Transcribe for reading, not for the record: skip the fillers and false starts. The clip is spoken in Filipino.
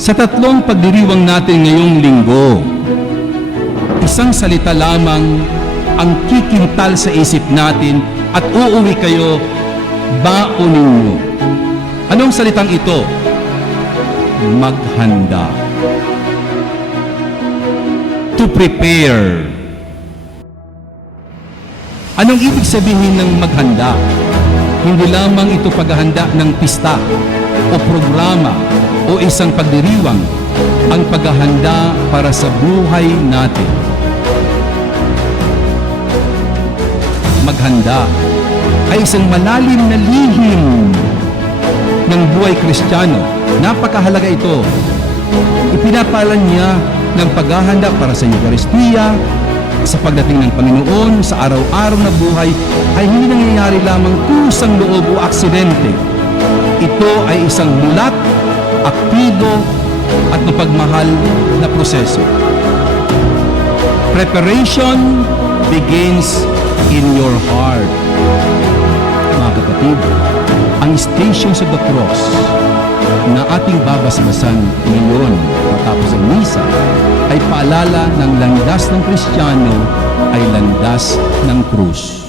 Sa tatlong pagdiriwang natin ngayong linggo, isang salita lamang ang kikintal sa isip natin at uuwi kayo baon ninyo. Anong salitang ito? Maghanda. To prepare. Anong ibig sabihin ng maghanda? Hindi lamang ito paghahanda ng pista o programa o isang pagdiriwang, ang paghahanda para sa buhay natin. Maghanda ay isang malalim na lihim ng buhay Kristiyano. Napakahalaga ito. Ipinapalan niya ng paghahanda para sa Eucharistia, sa pagdating ng Panginoon, sa araw-araw na buhay, ay hindi nangyayari lamang kusang loob o aksidente. Ito ay isang mulat, aktibo, at mapagmahal na proseso. Preparation begins in your heart. Mga kapatid, ang Stations of the Cross na ating babasbasan ngayon matapos ang misa ay paalala ng landas ng Kristiyano ay landas ng krus.